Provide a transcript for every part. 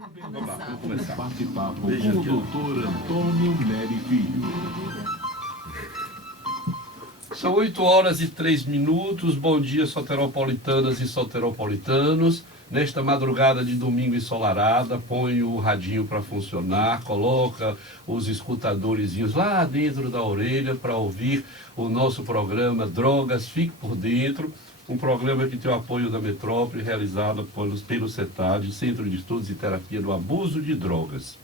Vamos começar. Bate-papo com o doutor Antônio Neri Filho. São 8h03. Bom dia, soteropolitanas e soteropolitanos. Nesta madrugada de domingo ensolarada, põe o radinho para funcionar, coloca os escutadorzinhos lá dentro da orelha para ouvir o nosso programa Drogas Fique por Dentro, um programa que tem o apoio da Metrópole, realizado pelo CETAD, Centro de Estudos e Terapia do Abuso de Drogas.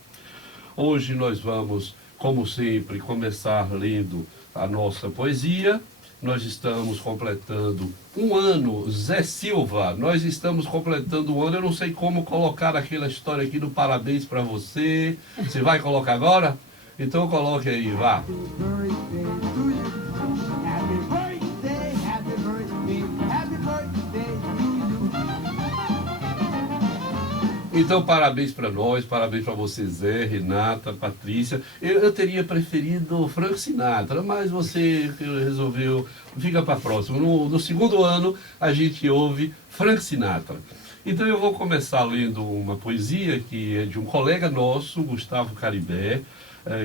Hoje nós vamos, como sempre, começar lendo a nossa poesia. Nós estamos completando um ano, Zé Silva, nós estamos completando um ano. Eu não sei como colocar aquela história aqui do parabéns para você. Você vai colocar agora? Então coloque aí, vá. Então, parabéns para nós, parabéns para você, Zé, Renata, Patrícia. Eu teria preferido Frank Sinatra, mas você resolveu, fica para próximo. No segundo ano, a gente ouve Frank Sinatra. Então, eu vou começar lendo uma poesia que é de um colega nosso, Gustavo Caribé,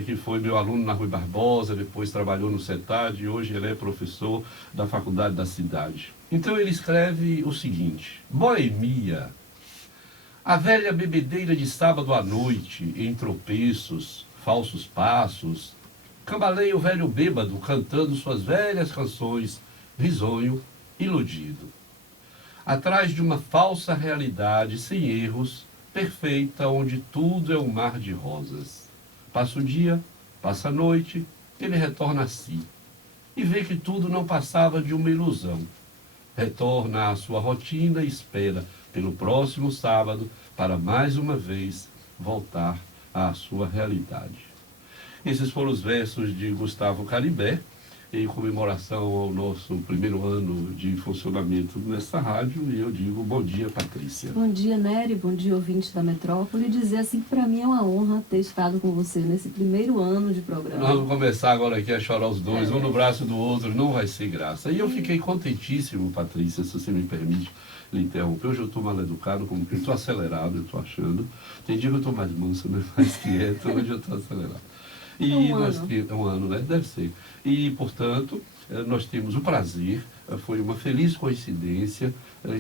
que foi meu aluno na Rui Barbosa, depois trabalhou no CETAD e hoje ele é professor da Faculdade da Cidade. Então, ele escreve o seguinte: Boemia. A velha bebedeira de sábado à noite, em tropeços, falsos passos, cambaleia o velho bêbado cantando suas velhas canções, risonho, iludido. Atrás de uma falsa realidade sem erros, perfeita, onde tudo é um mar de rosas. Passa o dia, passa a noite, ele retorna a si, e vê que tudo não passava de uma ilusão. Retorna à sua rotina e espera pelo próximo sábado para mais uma vez voltar à sua realidade. Esses foram os versos de Gustavo Caribé, em comemoração ao nosso primeiro ano de funcionamento nessa rádio, e eu digo bom dia, Patrícia. Bom dia, Nery, bom dia, ouvintes da Metrópole, e dizer assim que para mim é uma honra ter estado com você nesse primeiro ano de programa. Nós vamos começar agora aqui a chorar os dois, um no braço do outro, não vai ser graça. E eu fiquei contentíssimo, Patrícia, se você me permite lhe interromper. Hoje eu estou mal educado, como que eu estou acelerado, eu estou achando. Tem dia que eu estou mais manso, né? Mais quieto, hoje eu estou acelerado. E um ano, né? Deve ser. E, portanto, nós temos o prazer, foi uma feliz coincidência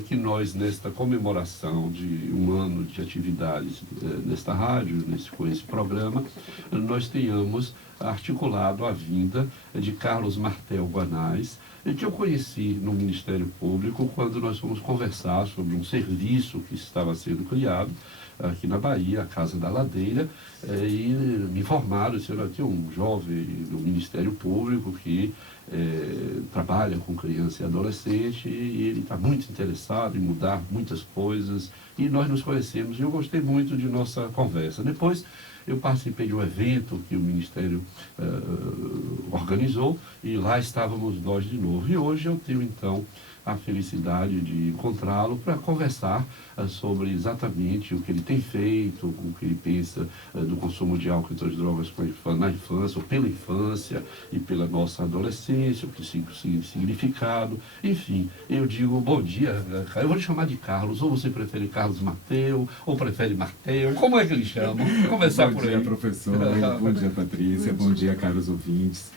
que nós, nesta comemoração de um ano de atividades nesta rádio, com esse programa, nós tenhamos articulado a vinda de Carlos Martel Guanais, que eu conheci no Ministério Público quando nós fomos conversar sobre um serviço que estava sendo criado aqui na Bahia, a Casa da Ladeira, e me informaram, disseram que um jovem do Ministério Público que trabalha com criança e adolescente, e ele está muito interessado em mudar muitas coisas, e nós nos conhecemos, e eu gostei muito de nossa conversa. Depois eu participei de um evento que o Ministério organizou, e lá estávamos nós de novo. E hoje eu tenho, então, a felicidade de encontrá-lo para conversar sobre exatamente o que ele tem feito, o que ele pensa do consumo de álcool e outras drogas na infância, ou pela infância e pela nossa adolescência, o que significado. Enfim, eu digo bom dia, eu vou lhe chamar de Carlos, ou você prefere Carlos Martel, ou prefere Martel, como é que ele chama? Vamos começar por aí. Bom dia, professor, bom dia, Patrícia, bom dia, caros ouvintes.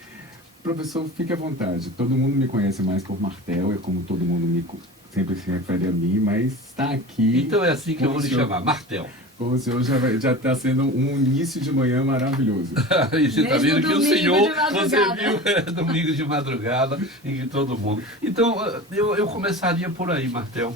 Professor, fique à vontade. Todo mundo me conhece mais por Martel, é como todo mundo sempre se refere a mim, mas está aqui... Então é assim que eu vou lhe chamar, Martel. Com o senhor já está sendo um início de manhã maravilhoso. E você está vendo que o senhor, você viu, domingo de madrugada, e que todo mundo... Então, eu começaria por aí, Martel.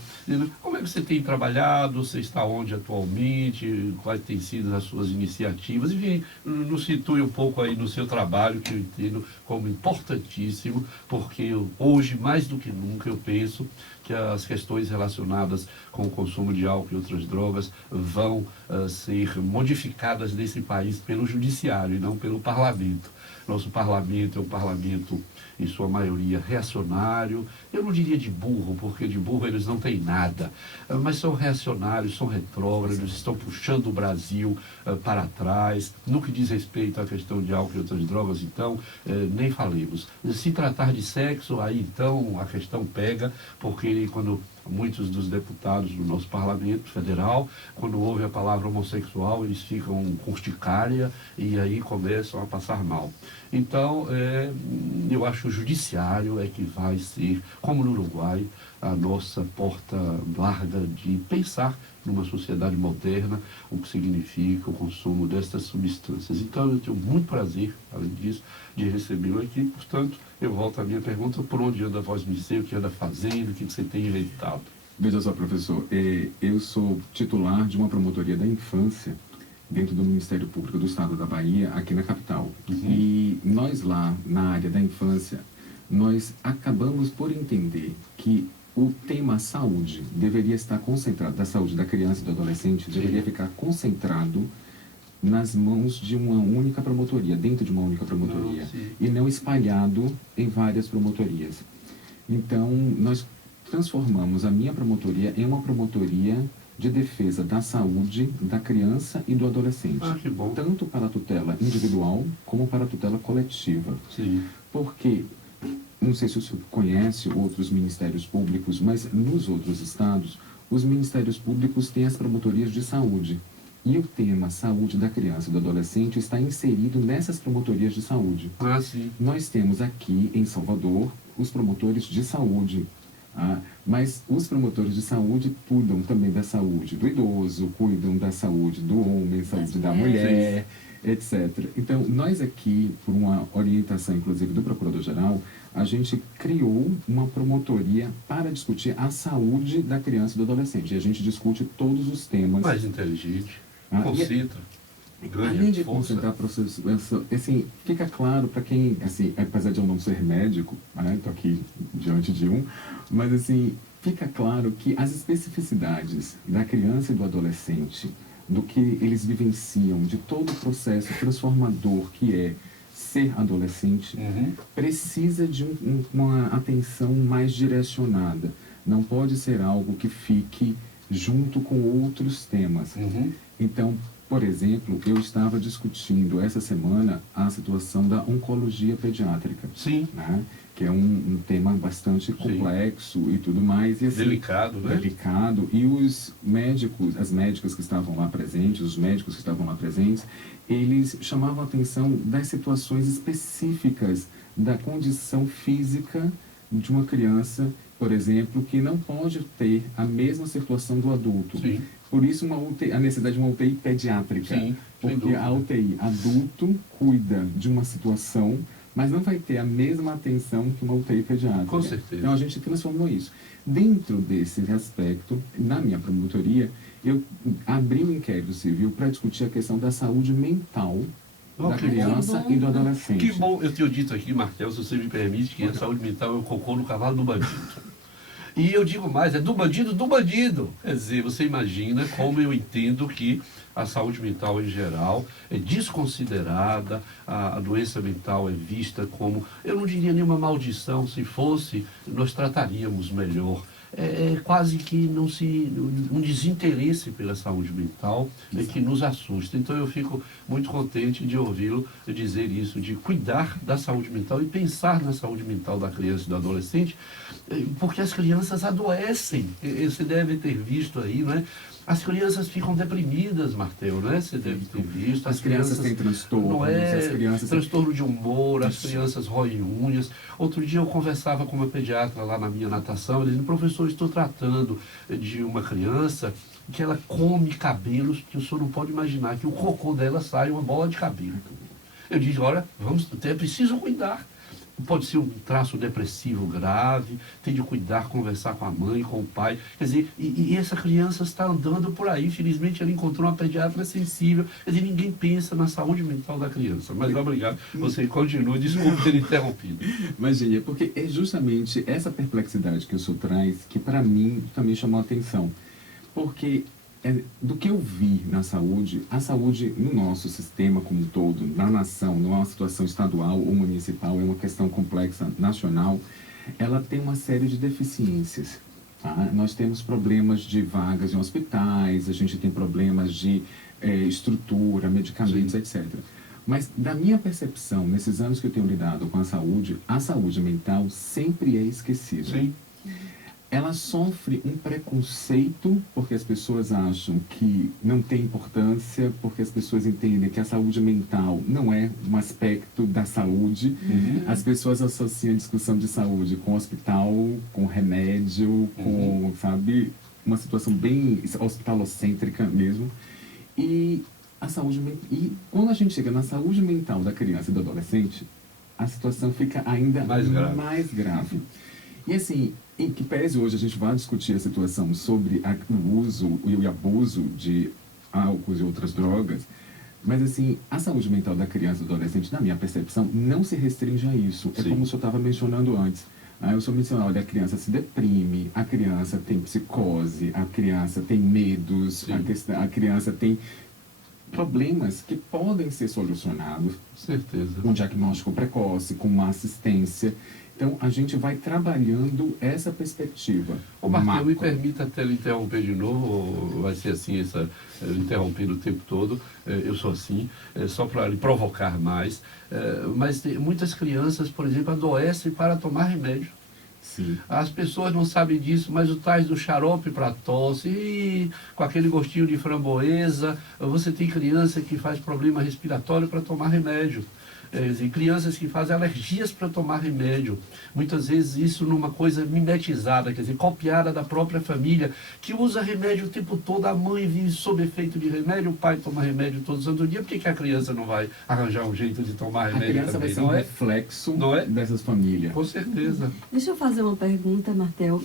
Como é que você tem trabalhado? Você está onde atualmente? Quais têm sido as suas iniciativas? Enfim, nos situe um pouco aí no seu trabalho, que eu entendo como importantíssimo, porque hoje, mais do que nunca, eu penso que as questões relacionadas com o consumo de álcool e outras drogas vão ser modificadas nesse país pelo judiciário e não pelo parlamento. Nosso parlamento é um parlamento, em sua maioria, reacionário. Eu não diria de burro, porque de burro eles não têm nada, mas são reacionários, são retrógrados, estão puxando o Brasil para trás. No que diz respeito à questão de álcool e outras drogas, então, nem falemos. Se tratar de sexo, aí então a questão pega, porque quando muitos dos deputados do nosso parlamento federal, quando ouvem a palavra homossexual, eles ficam com urticária e aí começam a passar mal. Então, eu acho que o judiciário é que vai ser, como no Uruguai, a nossa porta larga de pensar numa sociedade moderna, o que significa o consumo destas substâncias. Então, eu tenho muito prazer, além disso, de recebê-lo aqui. Portanto, eu volto à minha pergunta: por onde anda a Voz Mistério, o que anda fazendo, o que você tem inventado? Veja só, professor, eu sou titular de uma promotoria da infância dentro do Ministério Público do Estado da Bahia, aqui na capital. E nós lá, na área da infância, nós acabamos por entender que o tema saúde deveria estar concentrado, da saúde da criança e do adolescente, deveria ficar concentrado nas mãos de uma única promotoria, dentro de uma única promotoria, e não espalhado em várias promotorias. Então, nós transformamos a minha promotoria em uma promotoria de defesa da saúde da criança e do adolescente. Que bom. Tanto para a tutela individual como para a tutela coletiva. Sim. Porque, não sei se o senhor conhece outros ministérios públicos, mas nos outros estados, os ministérios públicos têm as promotorias de saúde. E o tema saúde da criança e do adolescente está inserido nessas promotorias de saúde. Sim. Nós temos aqui em Salvador os promotores de saúde. Mas os promotores de saúde cuidam também da saúde do idoso, cuidam da saúde do homem, saúde da mulher, etc. Então, nós aqui, por uma orientação, inclusive, do Procurador-Geral, a gente criou uma promotoria para discutir a saúde da criança e do adolescente. E a gente discute todos os temas. Mais inteligente, concentra. Além de concentrar processos, assim, fica claro para quem, assim, apesar de eu não ser médico, estou aqui diante de um, mas assim, fica claro que as especificidades da criança e do adolescente, do que eles vivenciam, de todo o processo transformador que é ser adolescente, precisa de uma atenção mais direcionada. Não pode ser algo que fique junto com outros temas. Então, por exemplo, eu estava discutindo essa semana a situação da oncologia pediátrica. Sim. Né? Que é um tema bastante complexo e tudo mais. E, assim, delicado, né? Delicado. E os médicos, as médicas que estavam lá presentes, os médicos que estavam lá presentes, eles chamavam a atenção das situações específicas da condição física de uma criança, por exemplo, que não pode ter a mesma circulação do adulto. Sim. Por isso a necessidade de uma UTI pediátrica. Sim, porque a UTI adulto cuida de uma situação, mas não vai ter a mesma atenção que uma UTI pediátrica. Com certeza. Então a gente transformou isso. Dentro desse aspecto, na minha promotoria, eu abri um inquérito civil para discutir a questão da saúde mental da criança e do adolescente. Que bom, eu tenho dito aqui, Martel, se você me permite, que a saúde mental é o cocô no cavalo do bandido. E eu digo mais, é do bandido do bandido. Quer dizer, você imagina como eu entendo que a saúde mental em geral é desconsiderada, a doença mental é vista como, eu não diria nenhuma maldição, se fosse, nós trataríamos melhor. É quase que um desinteresse pela saúde mental que nos assusta. Então eu fico muito contente de ouvi-lo dizer isso, de cuidar da saúde mental e pensar na saúde mental da criança e do adolescente, porque as crianças adoecem. Você deve ter visto aí, não é? As crianças ficam deprimidas, Martel, né? Você deve ter visto. As crianças têm transtorno. Não é? Transtorno de humor, as crianças roem unhas. Outro dia eu conversava com uma pediatra lá na minha natação, ele disse: professor, estou tratando de uma criança que ela come cabelos que o senhor não pode imaginar, que o cocô dela sai uma bola de cabelo. Eu disse: olha, é preciso cuidar. Pode ser um traço depressivo grave, tem de cuidar, conversar com a mãe, com o pai. Quer dizer, e essa criança está andando por aí. Felizmente ela encontrou uma pediatra sensível. Quer dizer, ninguém pensa na saúde mental da criança. Mas obrigado, você continua, desculpe ter interrompido. Imagine, porque é justamente essa perplexidade que o senhor traz que para mim também chamou a atenção. Porque do que eu vi na saúde, a saúde no nosso sistema como um todo, na nação, não é uma situação estadual ou municipal, é uma questão complexa nacional, ela tem uma série de deficiências. Tá? Nós temos problemas de vagas em hospitais, a gente tem problemas de estrutura, medicamentos, etc. Mas, da minha percepção, nesses anos que eu tenho lidado com a saúde mental sempre é esquecida. Sim. Ela sofre um preconceito porque as pessoas acham que não tem importância, porque as pessoas entendem que a saúde mental não é um aspecto da saúde. As pessoas associam a discussão de saúde com hospital, com remédio, com, sabe, uma situação bem hospitalocêntrica mesmo. E quando a gente chega na saúde mental da criança e do adolescente, a situação fica ainda mais grave. E assim, em que pese hoje a gente vai discutir a situação sobre o uso e o abuso de álcool e outras drogas, mas assim, a saúde mental da criança e do adolescente, na minha percepção, não se restringe a isso. É como o senhor estava mencionando antes. O senhor mencionou, olha, a criança se deprime, a criança tem psicose, a criança tem medos, a criança tem problemas que podem ser solucionados. Certeza. Com diagnóstico precoce, com uma assistência. Então, a gente vai trabalhando essa perspectiva. Ô, Marcelo, me permita até lhe interromper de novo, ou vai ser assim, interrompendo o tempo todo, eu sou assim, só para lhe provocar mais. Mas muitas crianças, por exemplo, adoecem para tomar remédio. Sim. As pessoas não sabem disso, mas o tais do xarope para tosse, e com aquele gostinho de framboesa, você tem criança que faz problema respiratório para tomar remédio. Crianças que fazem alergias para tomar remédio, muitas vezes isso numa coisa mimetizada, quer dizer, copiada da própria família, que usa remédio o tempo todo, a mãe vive sob efeito de remédio, o pai toma remédio todo santo dia, por que a criança não vai arranjar um jeito de tomar remédio também? A criança vai ser um reflexo dessas famílias. Com certeza. Deixa eu fazer uma pergunta, Martel.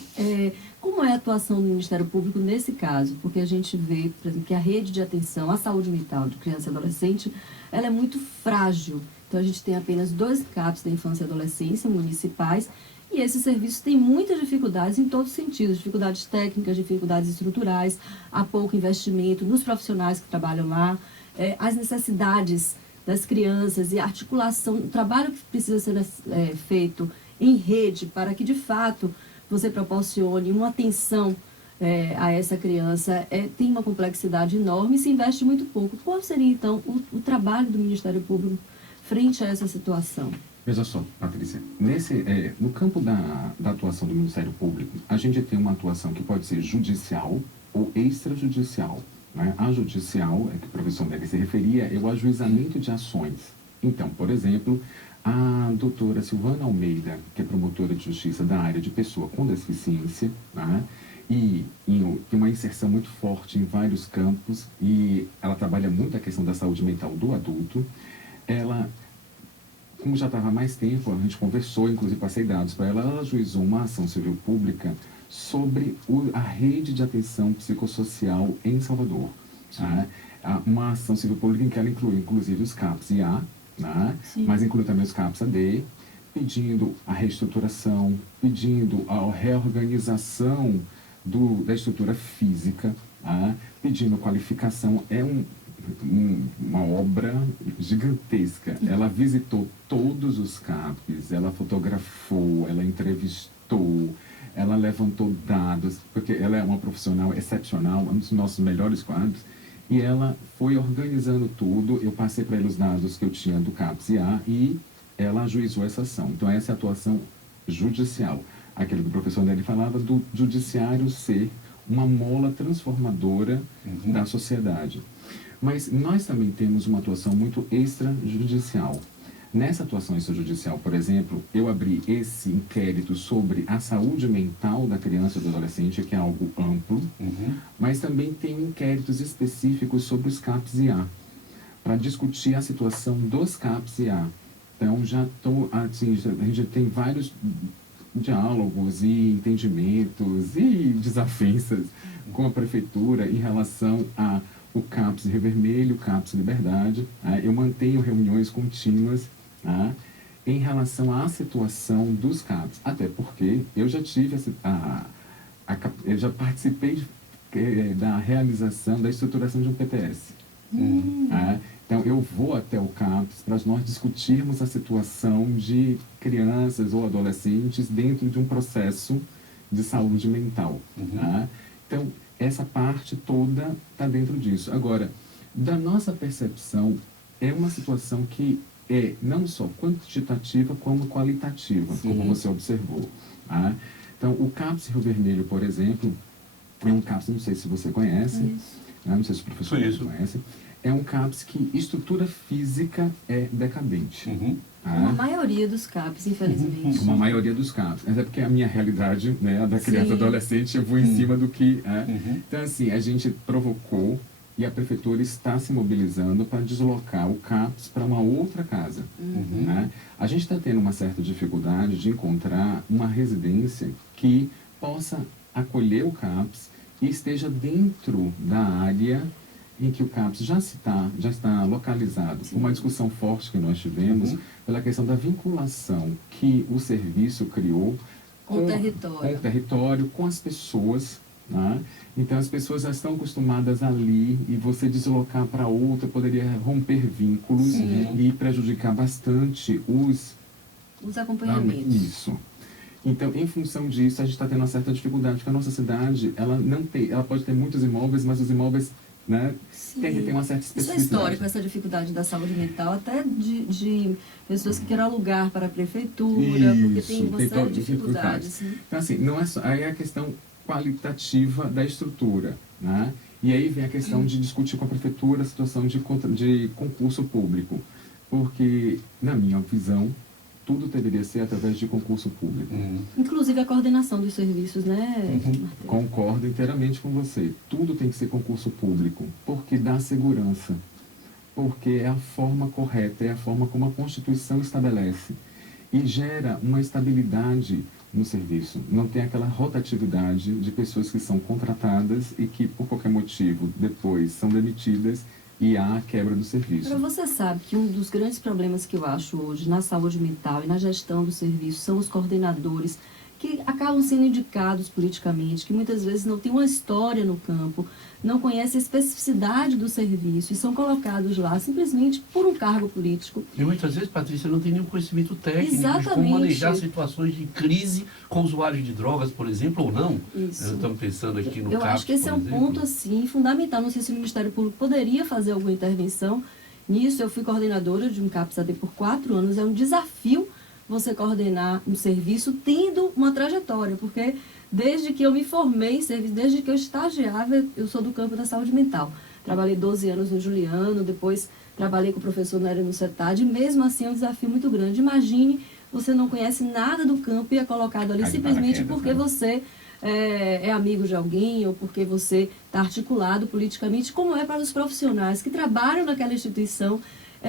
Como é a atuação do Ministério Público nesse caso? Porque a gente vê, por exemplo, que a rede de atenção à saúde mental de criança e adolescente, ela é muito frágil. Então, a gente tem apenas 2 CAPs da infância e adolescência municipais, e esses serviços têm muitas dificuldades em todos os sentidos, dificuldades técnicas, dificuldades estruturais, há pouco investimento nos profissionais que trabalham lá, as necessidades das crianças e a articulação, o trabalho que precisa ser feito em rede para que, de fato, você proporcione uma atenção a essa criança, tem uma complexidade enorme e se investe muito pouco. Qual seria, então, o trabalho do Ministério Público frente a essa situação? Veja só, Patrícia, no campo da atuação do Ministério Público, a gente tem uma atuação que pode ser judicial ou extrajudicial. Né? A judicial, que o professor Nery se referia, é o ajuizamento de ações. Então, por exemplo, a doutora Silvana Almeida, que é promotora de justiça da área de pessoa com deficiência, né? E tem uma inserção muito forte em vários campos, e ela trabalha muito a questão da saúde mental do adulto. Ela, como já estava há mais tempo, a gente conversou, inclusive passei dados para ela, ela ajuizou uma ação civil pública sobre a rede de atenção psicossocial em Salvador. Né? Uma ação civil pública em que ela inclui, inclusive, os CAPS-IA, né? Mas inclui também os CAPS-AD, pedindo a reestruturação, pedindo a reorganização da estrutura física, pedindo qualificação. É uma obra gigantesca. Ela visitou todos os CAPs, ela fotografou, ela entrevistou, ela levantou dados, porque ela é uma profissional excepcional, um dos nossos melhores quadros, e ela foi organizando tudo. Eu passei para ela os dados que eu tinha do CAPS-IA e ela ajuizou essa ação. Então, essa é a atuação judicial. Aquilo que o professor Nery falava do judiciário ser uma mola transformadora da sociedade. Mas nós também temos uma atuação muito extrajudicial. Nessa atuação extrajudicial, por exemplo, eu abri esse inquérito sobre a saúde mental da criança e do adolescente, que é algo amplo, mas também tem inquéritos específicos sobre os CAPS-IA, para discutir a situação dos CAPS-IA. Então, assim, a gente tem vários diálogos e entendimentos e desavenças com a prefeitura em relação ao CAPS Rio Vermelho, o CAPS Liberdade. Eu mantenho reuniões contínuas em relação à situação dos CAPs, até porque eu já tive eu já participei da realização, da estruturação de um PTS. Tá? Então, eu vou até o CAPS para nós discutirmos a situação de crianças ou adolescentes dentro de um processo de saúde mental. Tá? Então, essa parte toda está dentro disso. Agora, da nossa percepção, é uma situação que é não só quantitativa, como qualitativa, como você observou. Tá? Então, o CAPS Rio Vermelho, por exemplo, é um CAPS, não sei se você conhece, não sei se o professor conhece, é um CAPS que estrutura física é decadente. Como a maioria dos CAPs, infelizmente. Como a maioria dos CAPs. Mas é porque a minha realidade, né, a da criança e adolescente, eu vou em cima do que é. Então, assim, a gente provocou e a prefeitura está se mobilizando para deslocar o CAPS para uma outra casa. Né? A gente está tendo uma certa dificuldade de encontrar uma residência que possa acolher o CAPS e esteja dentro da área em que o CAPS já está localizado. Uma discussão forte que nós tivemos pela questão da vinculação que o serviço criou Com o território, com as pessoas. Né? Então, as pessoas já estão acostumadas ali e você deslocar para outra poderia romper vínculos e prejudicar bastante os acompanhamentos. Isso. Então, em função disso, a gente está tendo uma certa dificuldade, porque a nossa cidade, ela pode ter muitos imóveis, mas os imóveis, né, tem que ter uma certa especificidade. Isso é histórico, essa dificuldade da saúde mental, até de pessoas que querem alugar para a prefeitura, porque tem uma série de dificuldades. Então, assim, não é só, aí é a questão qualitativa da estrutura, né? E aí vem a questão de discutir com a prefeitura a situação de concurso público, porque, na minha visão, tudo deveria ser através de concurso público. Inclusive a coordenação dos serviços, né? Concordo inteiramente com você. Tudo tem que ser concurso público, porque dá segurança, porque é a forma correta, é a forma como a Constituição estabelece e gera uma estabilidade no serviço. Não tem aquela rotatividade de pessoas que são contratadas e que, por qualquer motivo, depois são demitidas e há a quebra do serviço. Agora, você sabe que um dos grandes problemas que eu acho hoje na saúde mental e na gestão do serviço são os coordenadores que acabam sendo indicados politicamente, que muitas vezes não têm uma história no campo, não conhecem a especificidade do serviço e são colocados lá simplesmente por um cargo político. E muitas vezes, Patrícia, não tem nenhum conhecimento técnico de como manejar situações de crise com usuários de drogas, por exemplo, ou não. Isso. Estamos pensando aqui no Eu CAPS, acho que esse é um ponto assim, fundamental. Não sei se o Ministério Público poderia fazer alguma intervenção nisso. Eu fui coordenadora de um CAPS-AD por 4 anos. É um desafio você coordenar um serviço tendo uma trajetória, porque desde que eu me formei em serviço, desde que eu estagiava, eu sou do campo da saúde mental. Trabalhei 12 anos no Juliano, depois trabalhei com o professor Nery no CETAD, e mesmo assim é um desafio muito grande. Imagine, você não conhece nada do campo e é colocado ali simplesmente porque você é amigo de alguém ou porque você está articulado politicamente, como é para os profissionais que trabalham naquela instituição,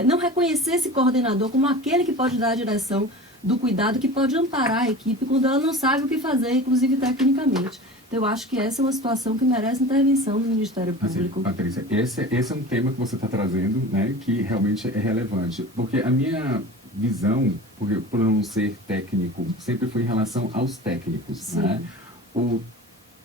não reconhecer esse coordenador como aquele que pode dar a direção do cuidado, que pode amparar a equipe quando ela não sabe o que fazer, inclusive tecnicamente. Então, eu acho que essa é uma situação que merece intervenção do Ministério Público. Assim, Patrícia, esse é um tema que você está trazendo, né, que realmente é relevante. Porque a minha visão, por não ser técnico, sempre foi em relação aos técnicos. Né? O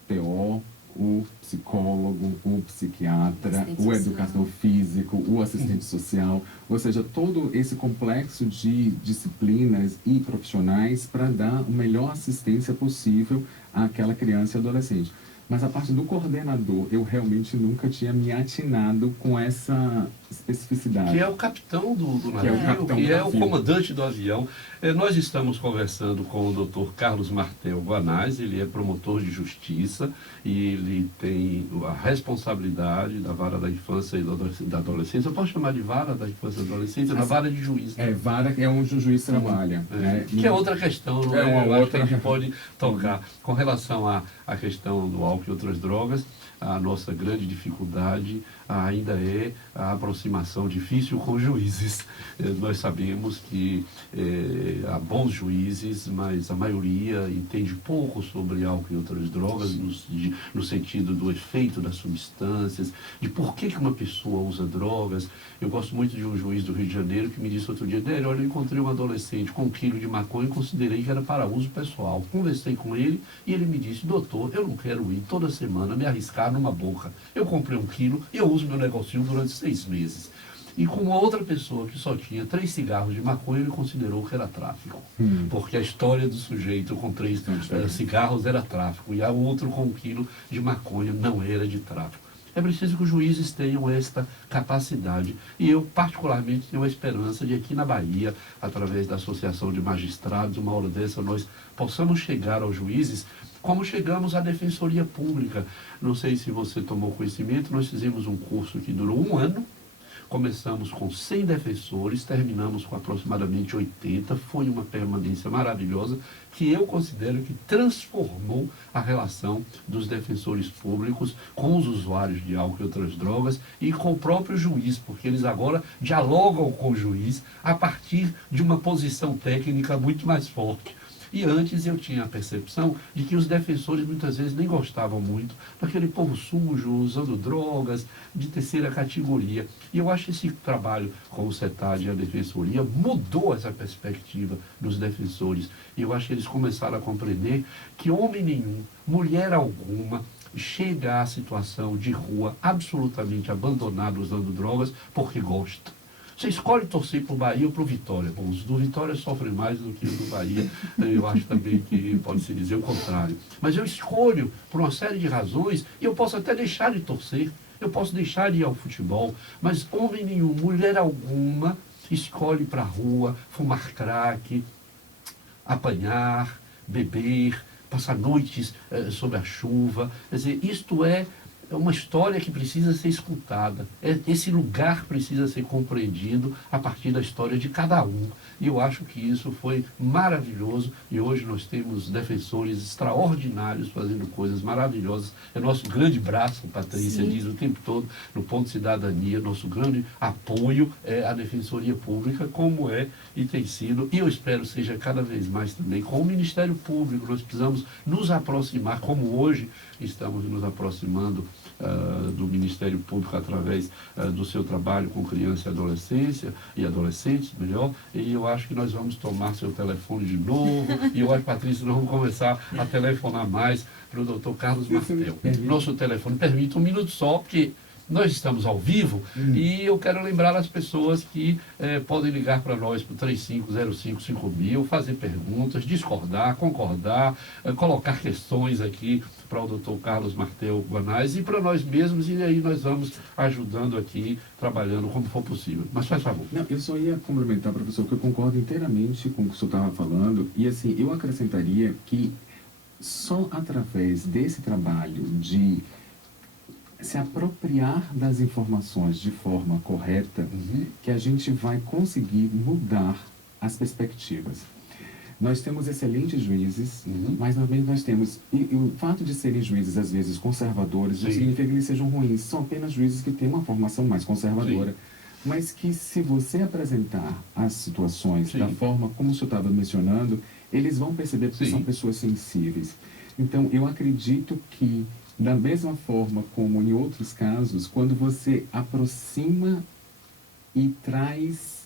TO, o psicólogo, o psiquiatra, o educador físico, o assistente social, ou seja, todo esse complexo de disciplinas e profissionais para dar a melhor assistência possível àquela criança e adolescente. Mas a parte do coordenador, eu realmente nunca tinha me atinado com essa especificidade. Que é o capitão do navio, que é o comandante do avião. Nós estamos conversando com o Dr. Carlos Martel Guanais, ele é promotor de justiça e ele tem a responsabilidade da vara da infância e da adolescência. Eu posso chamar de vara da infância e da adolescência? Na vara de juiz. Né? Vara é onde o juiz trabalha. Que é outra questão, não é? Uma outra que a gente pode tocar. Com relação à questão do álcool e outras drogas, a nossa grande dificuldade ainda é a aproximação difícil com os juízes. Nós sabemos que há bons juízes, mas a maioria entende pouco sobre álcool e outras drogas, no sentido do efeito das substâncias, de por que uma pessoa usa drogas. Eu gosto muito de um juiz do Rio de Janeiro que me disse outro dia: Nery, olha, eu encontrei um adolescente com 1 quilo de maconha e considerei que era para uso pessoal. Conversei com ele e ele me disse: doutor, eu não quero ir. toda semana me arriscar numa boca. Eu comprei 1 quilo e eu uso meu negocinho durante 6 meses. E com uma outra pessoa que só tinha 3 cigarros de maconha, ele considerou que era tráfico. Porque a história do sujeito com 3 cigarros era tráfico. E a outro com 1 quilo de maconha não era de tráfico. É preciso que os juízes tenham esta capacidade. E eu, particularmente, tenho a esperança de aqui na Bahia, através da Associação de Magistrados, uma hora dessa, nós possamos chegar aos juízes como chegamos à Defensoria Pública. Não sei se você tomou conhecimento, nós fizemos um curso que durou 1 ano. Começamos com 100 defensores, terminamos com aproximadamente 80. Foi uma permanência maravilhosa que eu considero que transformou a relação dos defensores públicos com os usuários de álcool e outras drogas e com o próprio juiz, porque eles agora dialogam com o juiz a partir de uma posição técnica muito mais forte. E antes eu tinha a percepção de que os defensores muitas vezes nem gostavam muito daquele povo sujo, usando drogas, de terceira categoria. E eu acho que esse trabalho com o CETAD e a defensoria mudou essa perspectiva dos defensores. E eu acho que eles começaram a compreender que homem nenhum, mulher alguma, chega à situação de rua absolutamente abandonado usando drogas porque gosta. Você escolhe torcer para o Bahia ou para o Vitória. Bom, os do Vitória sofrem mais do que os do Bahia. Eu acho também que pode-se dizer o contrário. Mas eu escolho por uma série de razões e eu posso até deixar de torcer. Eu posso deixar de ir ao futebol. Mas homem nenhum, mulher alguma, escolhe para a rua, fumar crack, apanhar, beber, passar noites sob a chuva. Quer dizer, isto é uma história que precisa ser escutada. Esse lugar precisa ser compreendido a partir da história de cada um. E eu acho que isso foi maravilhoso e hoje nós temos defensores extraordinários fazendo coisas maravilhosas. É nosso grande braço, Patrícia diz o tempo todo, no ponto de cidadania, nosso grande apoio é a Defensoria Pública, como é e tem sido, e eu espero seja cada vez mais também com o Ministério Público. Nós precisamos nos aproximar, como hoje estamos nos aproximando do Ministério Público através do seu trabalho com criança e adolescentes, melhor, e eu acho que nós vamos tomar seu telefone de novo, e eu acho, Patrícia, nós vamos começar a telefonar mais para o doutor Carlos Martel. Nosso telefone permite 1 minuto só, porque nós estamos ao vivo e eu quero lembrar as pessoas que podem ligar para nós para o 35055000, fazer perguntas, discordar, concordar, colocar questões aqui para o doutor Carlos Martel Guanais e para nós mesmos, e aí nós vamos ajudando aqui, trabalhando como for possível. Mas faz favor. Não, eu só ia complementar, professor, que eu concordo inteiramente com o que o senhor estava falando, e assim, eu acrescentaria que só através desse trabalho de se apropriar das informações de forma correta, que a gente vai conseguir mudar as perspectivas. Nós temos excelentes juízes, mas também nós temos... E o fato de serem juízes, às vezes, conservadores, não significa que eles sejam ruins. São apenas juízes que têm uma formação mais conservadora. Mas que, se você apresentar as situações da forma como o senhor estava mencionando, eles vão perceber que são pessoas sensíveis. Então, eu acredito que, da mesma forma como em outros casos, quando você aproxima e traz,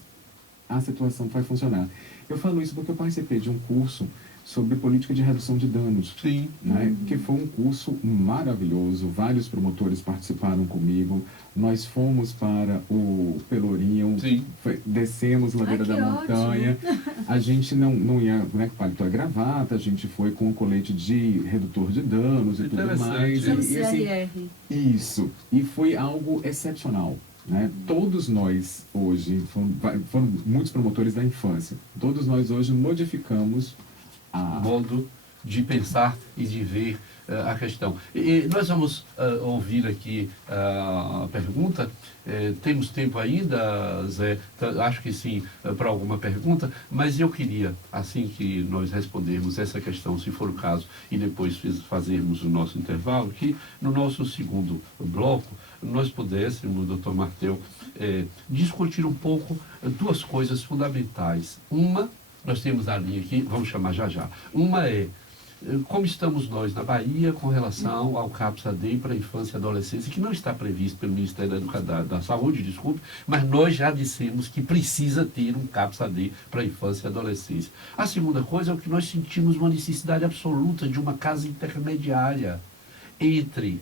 a situação vai funcionar. Eu falo isso porque eu participei de um curso sobre política de redução de danos, né? Que foi um curso maravilhoso, vários promotores participaram comigo, nós fomos para o Pelourinho, descemos Ladeira da Montanha, a gente não ia com paletó e gravata, a gente foi com um colete de redutor de danos e tudo mais. E assim, isso, e foi algo excepcional. Né? Todos nós hoje, foram muitos promotores da infância, todos nós hoje modificamos modo de pensar e de ver a questão. E nós vamos ouvir aqui a pergunta. Temos tempo ainda, Zé? Acho que sim, para alguma pergunta, mas eu queria, assim que nós respondermos essa questão, se for o caso, e depois fazermos o nosso intervalo, que no nosso segundo bloco nós pudéssemos, doutor Martel, discutir um pouco 2 coisas fundamentais. Uma, nós temos a linha aqui, vamos chamar já. Uma é como estamos nós na Bahia com relação ao CAPS-AD para a infância e adolescência, que não está previsto pelo Ministério da Saúde, mas nós já dissemos que precisa ter um CAPS-AD para a infância e adolescência. A segunda coisa é o que nós sentimos uma necessidade absoluta de uma casa intermediária. entre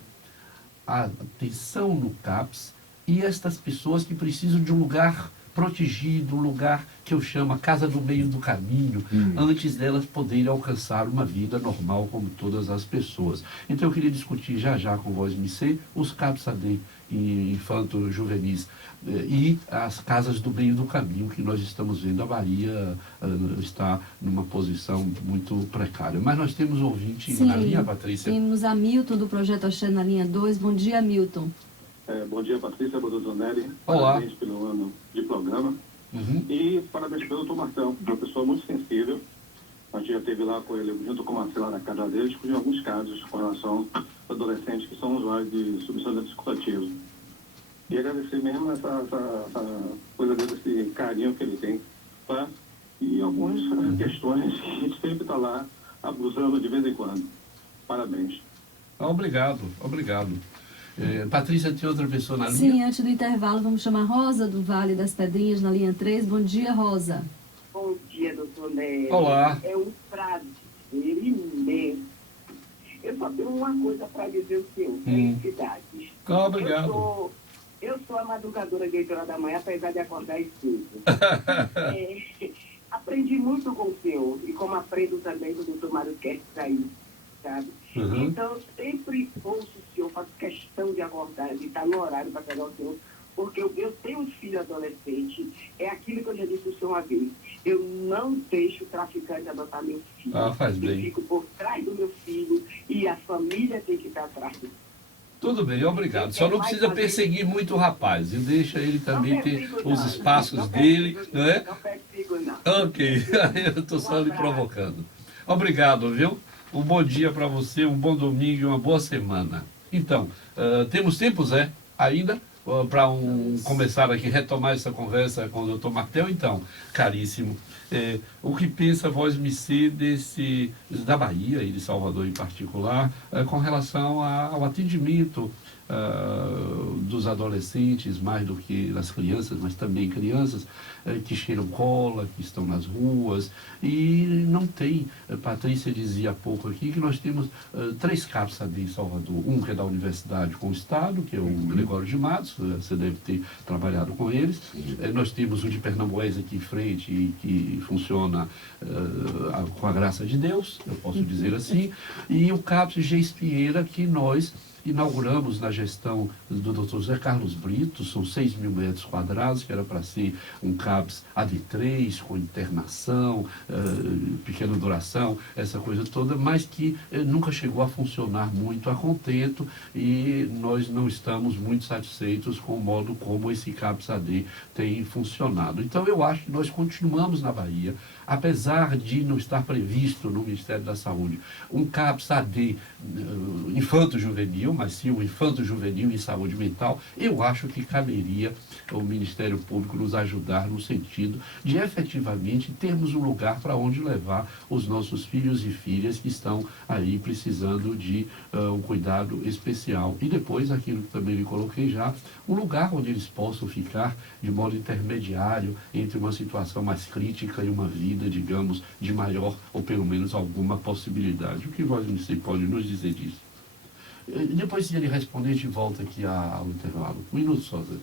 a atenção no CAPS e estas pessoas que precisam de um lugar protegido, um lugar que eu chamo a casa do meio do caminho, antes delas poderem alcançar uma vida normal como todas as pessoas. Então eu queria discutir já com Voz MC os CAPS AD e infanto-juvenis e as casas do meio do caminho, que nós estamos vendo a Bahia está numa posição muito precária. Mas nós temos ouvinte na linha, Patrícia? Temos a Milton do Projeto Axé na linha 2. Bom dia, Milton. Bom dia, Patrícia, bom dia, Donelli. Olá. Parabéns pelo ano de programa. E parabéns pelo Dr. Martão, uma pessoa muito sensível. A gente já esteve lá com ele, junto com o Marcelo, lá na casa dele, discutindo alguns casos com relação a adolescentes que são usuários de substâncias psicoativas. E agradecer mesmo essa coisa dele, esse carinho que ele tem, tá? E algumas questões que a gente sempre está lá abusando de vez em quando. Parabéns. Obrigado. Patrícia, tem outra pessoa na linha? Sim, antes do intervalo, vamos chamar Rosa do Vale das Pedrinhas, na linha 3. Bom dia, Rosa. Bom dia, doutor Nery. Olá. É um prazer imenso. Eu só tenho uma coisa para dizer o senhor. Felicidades. Obrigado. Eu sou a madrugadora de 8 horas da manhã, apesar de acordar cedo. Aprendi muito com o senhor, e como aprendo também com o doutor Mário Kertz aí, sabe? Então, eu sempre ouço o senhor, faço questão de acordar, de estar no horário para pegar o senhor, porque eu tenho um filho adolescente, é aquilo que eu já disse ao senhor uma vez, eu não deixo o traficante adotar meu filho. Faz bem. Eu fico por trás do meu filho e a família tem que estar atrás do filho. Tudo bem, obrigado. Só não precisa perseguir muito o rapaz. E deixa ele também ter os espaços dele, não é? Não persigo, não. Ok, eu estou só lhe provocando. Obrigado, viu? Um bom dia para você, um bom domingo e uma boa semana. Então, temos tempo, Zé, ainda? Para começar aqui, retomar essa conversa com o Dr. Martel. Então, caríssimo, o que pensa a Voz MC da Bahia e de Salvador em particular, com relação ao atendimento dos adolescentes, mais do que das crianças, mas também crianças que cheiram cola, que estão nas ruas e não tem. Patrícia dizia há pouco aqui que nós temos 3 CAPS AD em Salvador. Um que é da universidade com o Estado, que é o Gregório de Matos, você deve ter trabalhado com eles. Nós temos o de Pernambués aqui em frente, e que funciona com a graça de Deus, eu posso dizer assim, e o CAPS G. Espieira, que nós inauguramos na gestão do Dr. José Carlos Brito, são 6 mil metros quadrados, que era para ser um CAPS AD3, com internação, pequena duração, essa coisa toda, mas que nunca chegou a funcionar muito a contento e nós não estamos muito satisfeitos com o modo como esse CAPS AD tem funcionado. Então eu acho que nós continuamos na Bahia, apesar de não estar previsto no Ministério da Saúde um CAPS AD infanto-juvenil, mas sim um infanto-juvenil em saúde mental, eu acho que caberia o Ministério Público nos ajudar no sentido de efetivamente termos um lugar para onde levar os nossos filhos e filhas que estão aí precisando de um cuidado especial. E depois, aquilo que também lhe coloquei já, um lugar onde eles possam ficar de modo intermediário entre uma situação mais crítica e uma vida, digamos, de maior ou pelo menos alguma possibilidade. O que você pode nos dizer disso? Depois, se ele responder, a gente volta aqui ao intervalo. Um minuto só, Zé.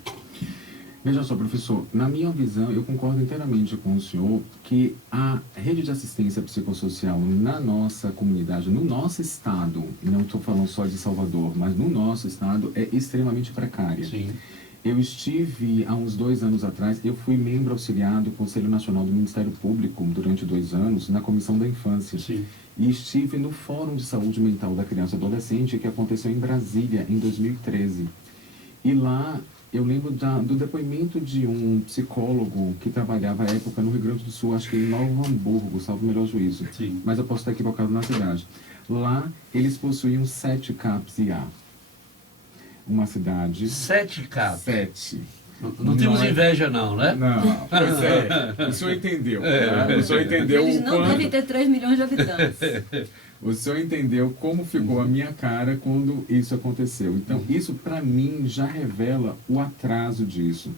Veja só, professor, na minha visão, eu concordo inteiramente com o senhor que a rede de assistência psicossocial na nossa comunidade, no nosso estado, não estou falando só de Salvador, mas no nosso estado, é extremamente precária. Sim. Eu estive, há uns 2 anos atrás, eu fui membro auxiliar do Conselho Nacional do Ministério Público durante 2 anos, na Comissão da Infância. Sim. E estive no Fórum de Saúde Mental da Criança e Adolescente, que aconteceu em Brasília, em 2013. E lá, eu lembro do depoimento de um psicólogo que trabalhava à época no Rio Grande do Sul, acho que em Novo Hamburgo, salvo o melhor juízo. Sim. Mas eu posso estar equivocado na cidade. Lá, eles possuíam 7 CAPS IA. Uma cidade... 7 CAPS? 7. Não temos inveja não, né? Não, pois é. O senhor entendeu. Né? O senhor entendeu Eles não devem ter 3 milhões de habitantes. O senhor entendeu como ficou a minha cara quando isso aconteceu. Então, isso para mim já revela o atraso disso.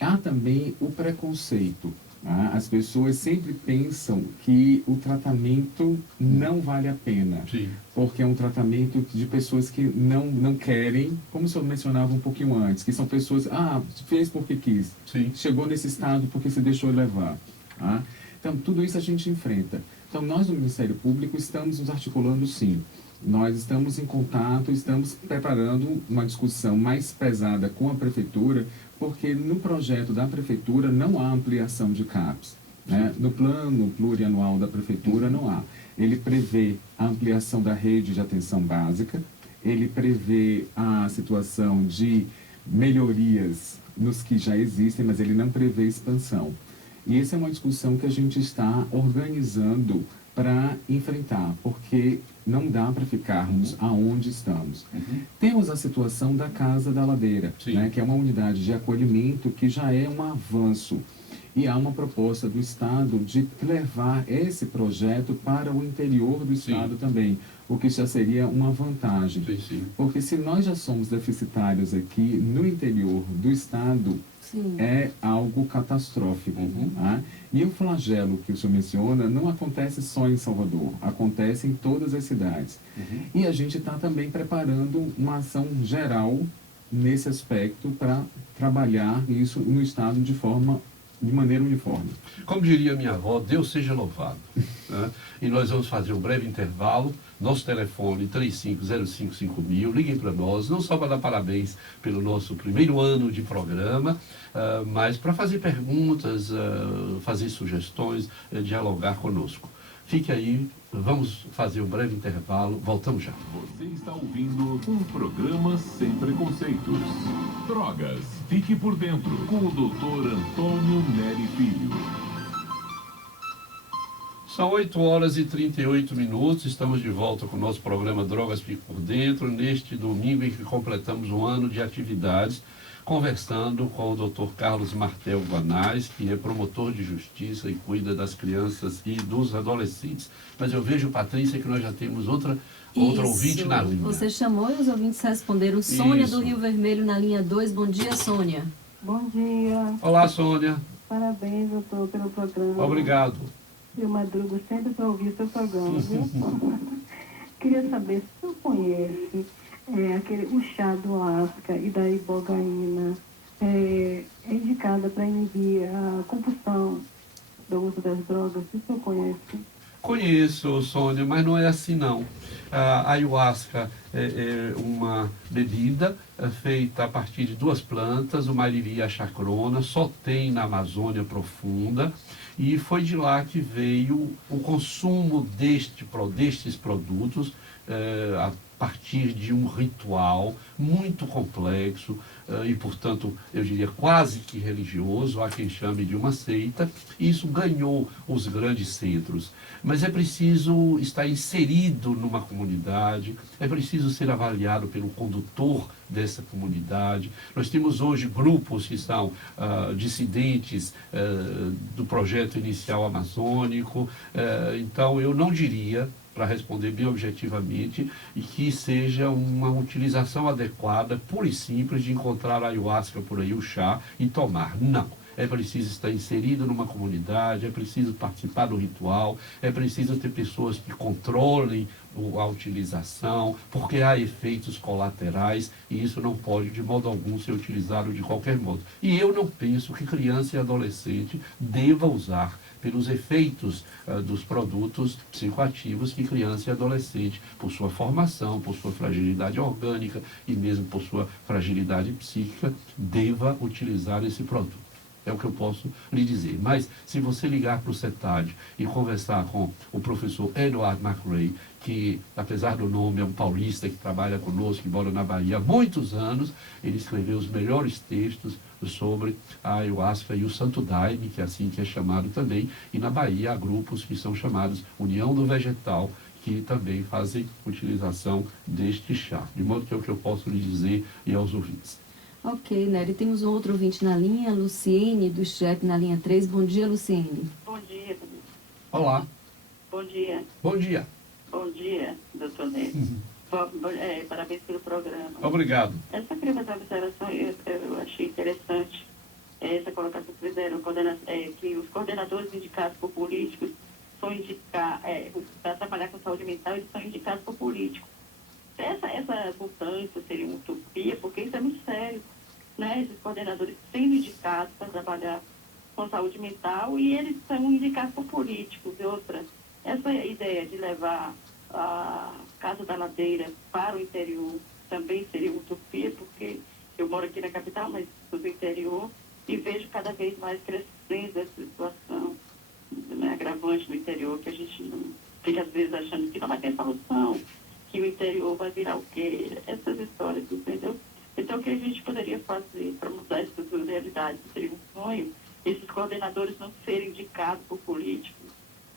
Há também o preconceito. As pessoas sempre pensam que o tratamento não vale a pena, Sim. porque é um tratamento de pessoas que não querem, como o senhor mencionava um pouquinho antes, que são pessoas, fez porque quis, Sim. chegou nesse estado porque se deixou levar. Então, tudo isso a gente enfrenta. Então, nós do Ministério Público estamos nos articulando, sim. Nós estamos em contato, estamos preparando uma discussão mais pesada com a Prefeitura, porque no projeto da Prefeitura não há ampliação de CAPs. Né? No plano plurianual da Prefeitura não há. Ele prevê a ampliação da rede de atenção básica, ele prevê a situação de melhorias nos que já existem, mas ele não prevê expansão. E essa é uma discussão que a gente está organizando para enfrentar, porque não dá para ficarmos aonde estamos. Temos a situação da Casa da Ladeira, né, que é uma unidade de acolhimento que já é um avanço. E há uma proposta do Estado de levar esse projeto para o interior do Estado também, o que já seria uma vantagem. Porque se nós já somos deficitários aqui no interior do Estado, é algo catastrófico. E o flagelo que o senhor menciona não acontece só em Salvador, acontece em todas as cidades. E a gente está também preparando uma ação geral nesse aspecto para trabalhar isso no Estado de maneira uniforme. Como diria minha avó, Deus seja louvado. Né? E nós vamos fazer um breve intervalo. Nosso telefone 35055000. Liguem para nós, não só para dar parabéns pelo nosso primeiro ano de programa, mas para fazer perguntas, fazer sugestões, dialogar conosco. Fique aí, vamos fazer um breve intervalo, voltamos já. Você está ouvindo um programa sem preconceitos. Drogas, fique por dentro com o Dr. Antônio Neri Filho. São 8h38, estamos de volta com o nosso programa Drogas Fique por Dentro, neste domingo em que completamos um ano de atividades, conversando com o Dr. Carlos Martel Guanais, que é promotor de justiça e cuida das crianças e dos adolescentes. Mas eu vejo, Patrícia, que nós já temos outra ouvinte na linha. Você chamou e os ouvintes responderam. Sônia do Rio Vermelho na linha 2. Bom dia, Sônia. Bom dia. Olá, Sônia. Parabéns, doutor, pelo programa. Obrigado. Eu madrugo sempre para ouvir seu programa, viu? Queria saber se o senhor conhece o chá do asca e da ibogaína, é indicada para inibir a compulsão do uso das drogas. Se o senhor conhece? Conheço, Sônia, mas não é assim não. A ayahuasca é uma bebida feita a partir de duas plantas, o mariri e a chacrona, só tem na Amazônia Profunda, e foi de lá que veio o consumo destes produtos a partir de um ritual muito complexo e, portanto, eu diria quase que religioso, há quem chame de uma seita, e isso ganhou os grandes centros. Mas é preciso estar inserido numa comunidade, é preciso ser avaliado pelo condutor dessa comunidade. Nós temos hoje grupos que são dissidentes do projeto inicial amazônico, então eu não diria, para responder bem objetivamente, e que seja uma utilização adequada, pura e simples, de encontrar a ayahuasca por aí, o chá, e tomar. Não. É preciso estar inserido numa comunidade, é preciso participar do ritual, é preciso ter pessoas que controlem a utilização, porque há efeitos colaterais e isso não pode de modo algum ser utilizado de qualquer modo. E eu não penso que criança e adolescente deva usar pelos efeitos dos produtos psicoativos que criança e adolescente, por sua formação, por sua fragilidade orgânica e mesmo por sua fragilidade psíquica, deva utilizar esse produto. É o que eu posso lhe dizer. Mas, se você ligar para o CETAD e conversar com o professor Edward McRae, que, apesar do nome, é um paulista que trabalha conosco, que mora na Bahia há muitos anos, ele escreveu os melhores textos sobre a ayahuasca e o santo daime, que é assim que é chamado também, e na Bahia há grupos que são chamados União do Vegetal, que também fazem utilização deste chá. De modo que é o que eu posso lhe dizer e aos ouvintes. Ok, Nery. Temos um outro ouvinte na linha, Luciene, do CHEP, na linha 3. Bom dia, Luciene. Bom dia. Olá. Bom dia. Bom dia. Bom dia, doutor Nery. Parabéns pelo programa. Obrigado. Essa primeira observação eu achei interessante. essa colocação que fizeram, que os coordenadores indicados por políticos são para trabalhar com saúde mental, eles são indicados por políticos. Essa mudança seria uma utopia, porque isso é muito sério, né? Esses coordenadores sendo indicados para trabalhar com saúde mental e eles são indicados por políticos. E outra, essa ideia de levar a Casa da Ladeira para o interior também seria uma utopia, porque eu moro aqui na capital, mas sou do interior, e vejo cada vez mais crescendo essa situação, né, agravante no interior, que a gente não fica às vezes achando que não vai ter solução, que o interior vai virar o quê? Essas histórias, entendeu? Então, o que a gente poderia fazer para mudar essas duas realidades? Seria um sonho, esses coordenadores não serem indicados por políticos,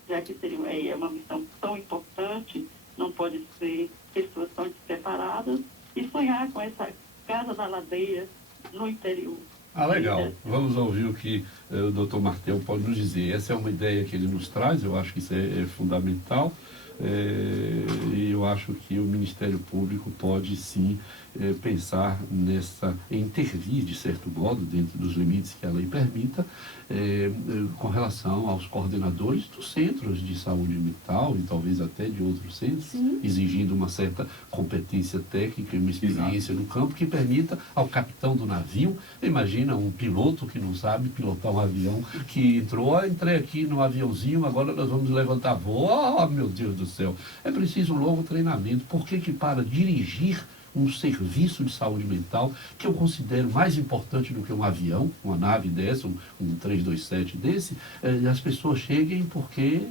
já que seria uma missão tão importante, não pode ser pessoas tão despreparadas, e sonhar com essa Casa da Ladeira no interior. Legal. Vamos ouvir o que o Dr. Martel pode nos dizer. Essa é uma ideia que ele nos traz, eu acho que isso é fundamental. E eu acho que o Ministério Público pode sim pensar em intervir de certo modo, dentro dos limites que a lei permita, com relação aos coordenadores dos centros de saúde mental e talvez até de outros centros, sim, exigindo uma certa competência técnica e uma experiência no campo que permita ao capitão do navio, imagina um piloto que não sabe pilotar um avião, que entrei aqui no aviãozinho, agora nós vamos levantar voo, meu Deus do céu, é preciso um longo treinamento. Por que para dirigir um serviço de saúde mental, que eu considero mais importante do que um avião, uma nave dessa, um 327 desse, as pessoas cheguem porque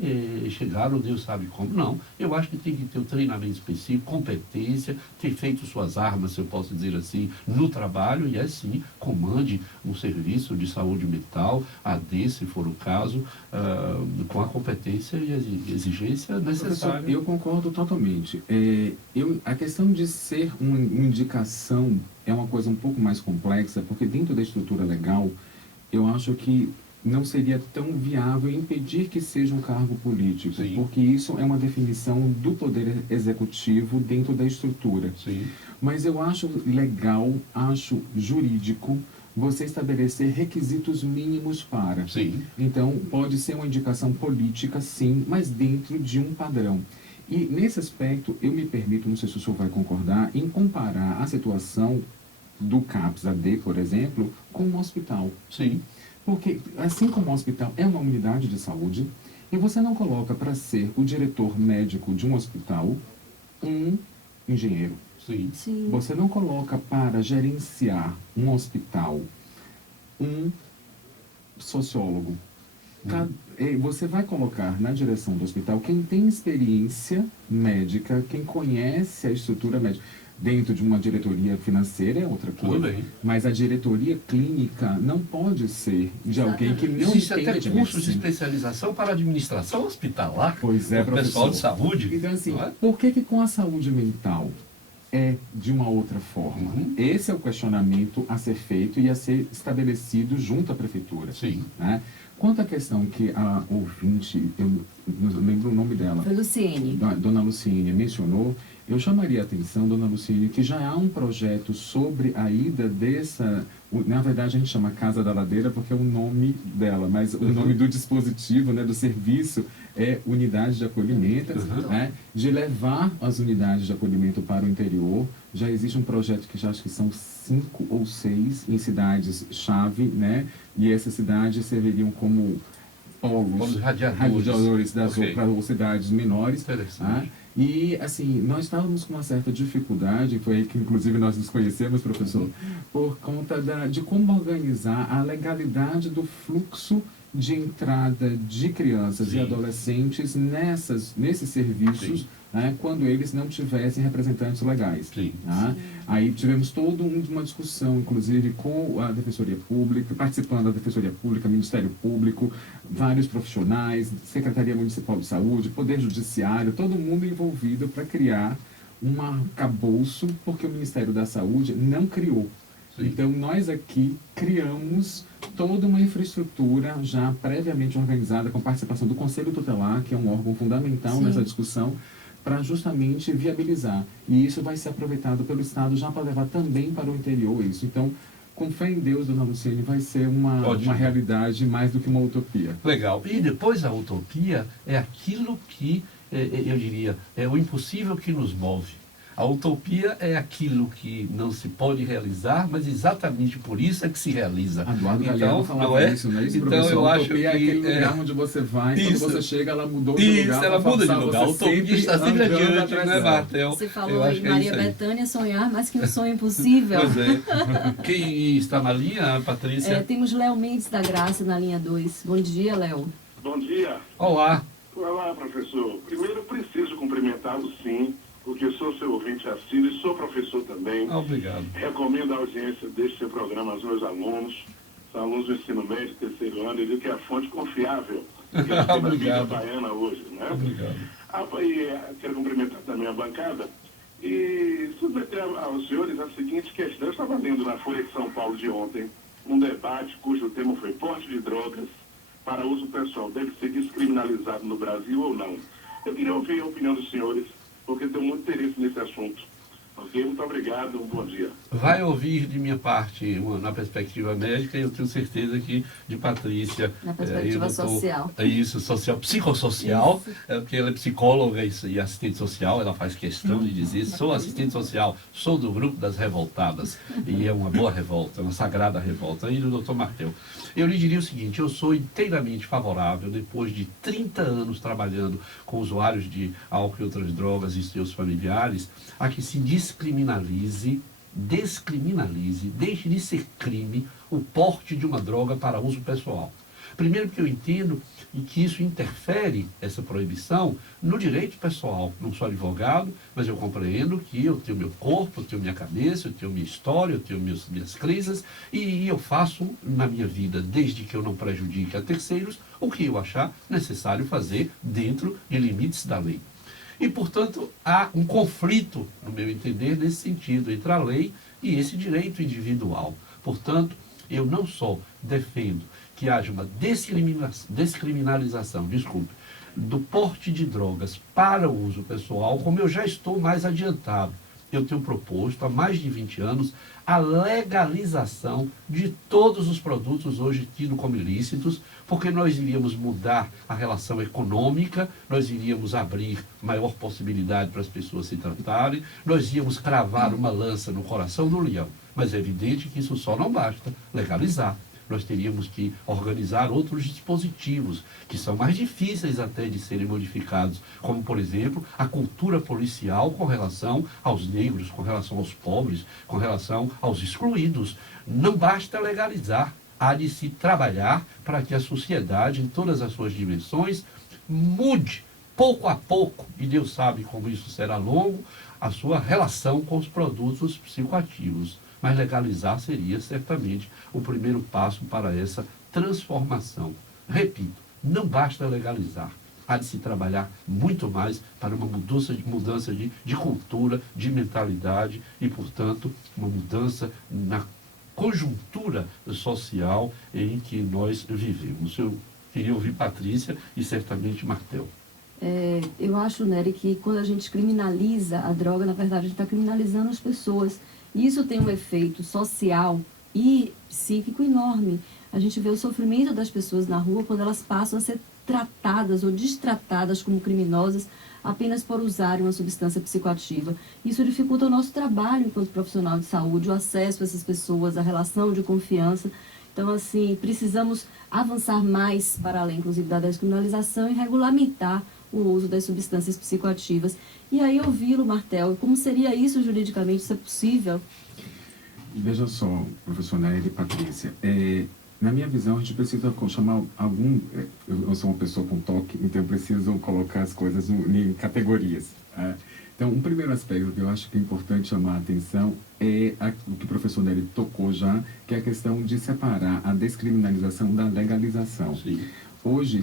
chegaram, Deus sabe como. Não, eu acho que tem que ter um treinamento específico, competência, ter feito suas armas, se eu posso dizer assim, no trabalho, e assim, comande um serviço de saúde mental, AD, se for o caso, com a competência e a exigência necessária. Professor, eu concordo totalmente. A questão de ser uma indicação é uma coisa um pouco mais complexa, porque dentro da estrutura legal, eu acho que não seria tão viável impedir que seja um cargo político, sim, porque isso é uma definição do poder executivo dentro da estrutura. Sim. Mas eu acho legal, acho jurídico, você estabelecer requisitos mínimos para. Sim. Então, pode ser uma indicação política, sim, mas dentro de um padrão. E, nesse aspecto, eu me permito, não sei se o senhor vai concordar, em comparar a situação do CAPS-AD, por exemplo, com um hospital. Sim. Porque, assim como o hospital é uma unidade de saúde, e você não coloca para ser o diretor médico de um hospital um engenheiro. Sim. Sim. Você não coloca para gerenciar um hospital um sociólogo. Você vai colocar na direção do hospital quem tem experiência médica, quem conhece a estrutura médica. Dentro de uma diretoria financeira é outra coisa. Mas a diretoria clínica não pode ser de alguém que não existe entende até cursos de especialização para administração hospitalar. Pois é, professor. Pessoal de saúde. Então, assim, por que com a saúde mental é de uma outra forma? Esse é o questionamento a ser feito e a ser estabelecido junto à prefeitura. Sim. Né? Quanto à questão que a ouvinte, eu não lembro o nome dela, foi Luciene. Dona Luciene mencionou, eu chamaria a atenção, Dona Luciene, que já há um projeto sobre a ida na verdade a gente chama Casa da Ladeira porque é o nome dela, mas o nome do dispositivo, né, do serviço é unidade de acolhimento, né, de levar as unidades de acolhimento para o interior. Já existe um projeto que já acho que são 5 ou 6 em cidades-chave, né, e essas cidades serviriam como polos radiadores das para cidades menores. Tá? E, assim, nós estávamos com uma certa dificuldade, foi aí que, inclusive, nós nos conhecemos, professor, por conta de como organizar a legalidade do fluxo de entrada de crianças e adolescentes nesses serviços, né, quando eles não tivessem representantes legais. Tá? Aí tivemos toda uma discussão, inclusive, com a Defensoria Pública, participando da Defensoria Pública, Ministério Público, vários profissionais, Secretaria Municipal de Saúde, Poder Judiciário, todo mundo envolvido para criar um arcabouço, porque o Ministério da Saúde não criou. Então, nós aqui criamos toda uma infraestrutura já previamente organizada com participação do Conselho Tutelar, que é um órgão fundamental nessa discussão, para justamente viabilizar. E isso vai ser aproveitado pelo Estado já para levar também para o interior isso. Então, com fé em Deus, dona Luciene, vai ser uma realidade mais do que uma utopia. Legal. E depois a utopia é aquilo que, eu diria, é o impossível que nos move. A utopia é aquilo que não se pode realizar, mas exatamente por isso é que se realiza. Eduardo Galeano falava isso, não é isso, então, professor? eu acho utopia que é aquele lugar onde você vai, isso. quando você chega, ela mudou de lugar. Isso, ela muda de lugar. A utopia está sempre adiante, né, Martel? Você falou em Maria Bethânia, sonhar, mas que um sonho impossível. Pois é. Quem está na linha, Patrícia? Temos Léo Mendes da Graça na linha 2. Bom dia, Léo. Bom dia. Olá. Olá, professor. Primeiro, preciso cumprimentá-lo, sim, porque sou seu ouvinte assíduo e sou professor também. Obrigado. Recomendo a audiência deste seu programa aos meus alunos. São alunos do ensino médio, terceiro ano, e digo que é a fonte confiável que tem na mídia baiana hoje, né? Obrigado. E quero cumprimentar também a bancada e submeter aos senhores a seguinte questão. Eu estava lendo na Folha de São Paulo de ontem um debate cujo tema foi porte de drogas para uso pessoal. Deve ser descriminalizado no Brasil ou não? Eu queria ouvir a opinião dos senhores, porque tenho muito interesse nesse assunto. Ok? Muito obrigado, um bom dia. Vai ouvir de minha parte, na perspectiva médica, e eu tenho certeza que de Patrícia... Na perspectiva social. Isso, social, psicossocial, porque ela é psicóloga e assistente social, ela faz questão de dizer, sou assistente social, sou do grupo das revoltadas, e é uma boa revolta, uma sagrada revolta. E do doutor Martel, eu lhe diria o seguinte, eu sou inteiramente favorável, depois de 30 anos trabalhando com usuários de álcool e outras drogas e seus familiares, a que se descriminalize, deixe de ser crime o porte de uma droga para uso pessoal. Primeiro porque eu entendo que isso interfere, essa proibição, no direito pessoal. Não sou advogado, mas eu compreendo que eu tenho meu corpo, eu tenho minha cabeça, eu tenho minha história, eu tenho minhas crenças, e eu faço na minha vida, desde que eu não prejudique a terceiros, o que eu achar necessário fazer dentro de limites da lei. E, portanto, há um conflito, no meu entender, nesse sentido, entre a lei e esse direito individual. Portanto, eu não só defendo que haja uma descriminalização, do porte de drogas para o uso pessoal, como eu já estou mais adiantado. Eu tenho proposto há mais de 20 anos a legalização de todos os produtos hoje tidos como ilícitos, porque nós iríamos mudar a relação econômica, nós iríamos abrir maior possibilidade para as pessoas se tratarem, nós íamos cravar uma lança no coração do leão. Mas é evidente que isso só não basta, legalizar. Nós teríamos que organizar outros dispositivos, que são mais difíceis até de serem modificados, como, por exemplo, a cultura policial com relação aos negros, com relação aos pobres, com relação aos excluídos. Não basta legalizar, há de se trabalhar para que a sociedade, em todas as suas dimensões, mude, pouco a pouco, e Deus sabe como isso será longo, a sua relação com os produtos psicoativos. Mas legalizar seria certamente o primeiro passo para essa transformação. Repito, não basta legalizar. Há de se trabalhar muito mais para uma mudança de cultura, de mentalidade e, portanto, uma mudança na conjuntura social em que nós vivemos. Eu queria ouvir Patrícia e certamente Martel. Eu acho, Nery, que quando a gente criminaliza a droga, na verdade, a gente está criminalizando as pessoas. E isso tem um efeito social e psíquico enorme. A gente vê o sofrimento das pessoas na rua quando elas passam a ser tratadas ou destratadas como criminosas apenas por usarem uma substância psicoativa. Isso dificulta o nosso trabalho enquanto profissional de saúde, o acesso a essas pessoas, a relação de confiança. Então, assim, precisamos avançar mais para além, inclusive, da descriminalização e regulamentar o uso das substâncias psicoativas. E aí, ouvi-lo, Martel, como seria isso juridicamente? Isso é possível? Veja só, professor Nery e Patrícia, na minha visão, a gente precisa chamar algum... Eu sou uma pessoa com toque, então eu preciso colocar as coisas em categorias. Então, um primeiro aspecto que eu acho que é importante chamar a atenção é o que o professor Nery tocou já, que é a questão de separar a descriminalização da legalização. Sim. Hoje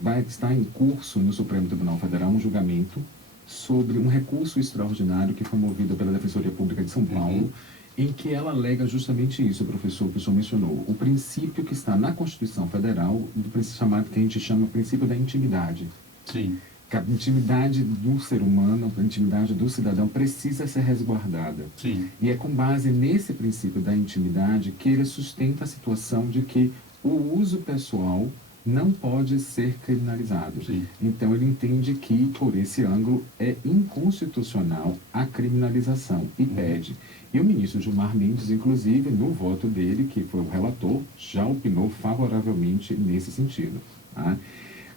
vai estar em curso no Supremo Tribunal Federal um julgamento sobre um recurso extraordinário que foi movido pela Defensoria Pública de São Paulo, em que ela alega justamente isso, professor, que o senhor mencionou. O princípio que está na Constituição Federal, chamado que a gente chama princípio da intimidade. Sim. A intimidade do ser humano, a intimidade do cidadão precisa ser resguardada. Sim. E é com base nesse princípio da intimidade que ele sustenta a situação de que o uso pessoal não pode ser criminalizado. Sim. Então ele entende que, por esse ângulo, é inconstitucional a criminalização e pede. E o ministro Gilmar Mendes, inclusive, no voto dele, que foi o relator, já opinou favoravelmente nesse sentido. Tá?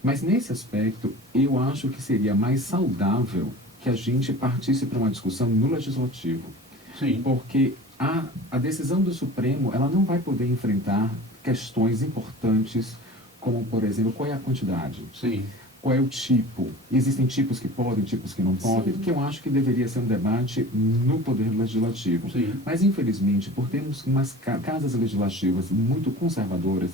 Mas nesse aspecto, eu acho que seria mais saudável que a gente partisse para uma discussão no legislativo. Sim. Porque a decisão do Supremo, ela não vai poder enfrentar questões importantes, como, por exemplo, qual é a quantidade? Sim. Qual é o tipo? Existem tipos que podem, tipos que não podem, que eu acho que deveria ser um debate no Poder Legislativo. Sim. Mas, infelizmente, por termos umas casas legislativas muito conservadoras,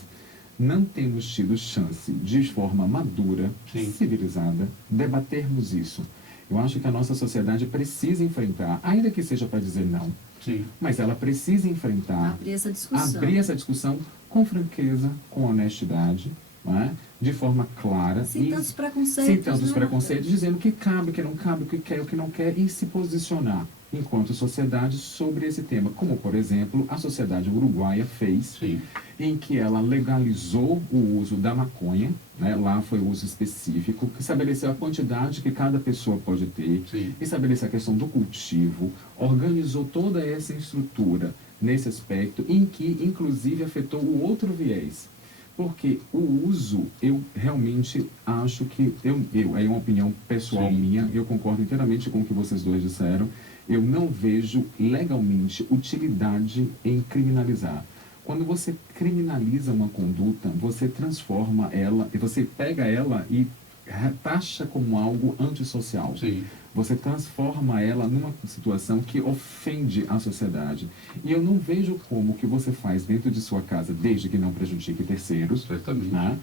não temos tido chance, de forma madura, Sim. civilizada, debatermos isso. Eu acho que a nossa sociedade precisa enfrentar, ainda que seja para dizer não, Sim. mas ela precisa enfrentar, abrir essa discussão com franqueza, com honestidade, não é? De forma clara. Sem tantos preconceitos. Sem tantos preconceitos, dizendo o que cabe, o que não cabe, o que quer, o que não quer, e se posicionar enquanto sociedade sobre esse tema. Como, por exemplo, a sociedade uruguaia fez, Sim. em que ela legalizou o uso da maconha, né? Lá foi o uso específico, que estabeleceu a quantidade que cada pessoa pode ter, Sim. estabeleceu a questão do cultivo, organizou toda essa estrutura nesse aspecto, em que, inclusive, afetou o outro viés. Porque o uso, eu realmente acho que, é uma opinião pessoal Sim. minha, eu concordo inteiramente com o que vocês dois disseram, eu não vejo legalmente utilidade em criminalizar. Quando você criminaliza uma conduta, você transforma ela, e você pega ela e taxa como algo antissocial. Sim. Você transforma ela numa situação que ofende a sociedade. E eu não vejo como o que você faz dentro de sua casa, desde que não prejudique terceiros, Certamente. né,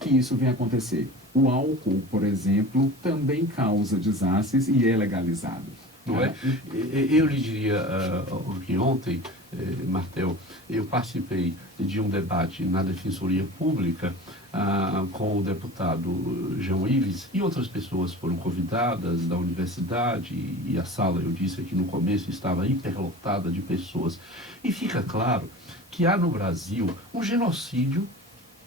que isso venha acontecer. O álcool, por exemplo, também causa desastres e é legalizado. Não é? Eu lhe diria que ontem, Martel, eu participei de um debate na Defensoria Pública com o deputado Jean Willis e outras pessoas foram convidadas da universidade e a sala, eu disse aqui no começo, estava hiperlotada de pessoas. E fica claro que há no Brasil um genocídio,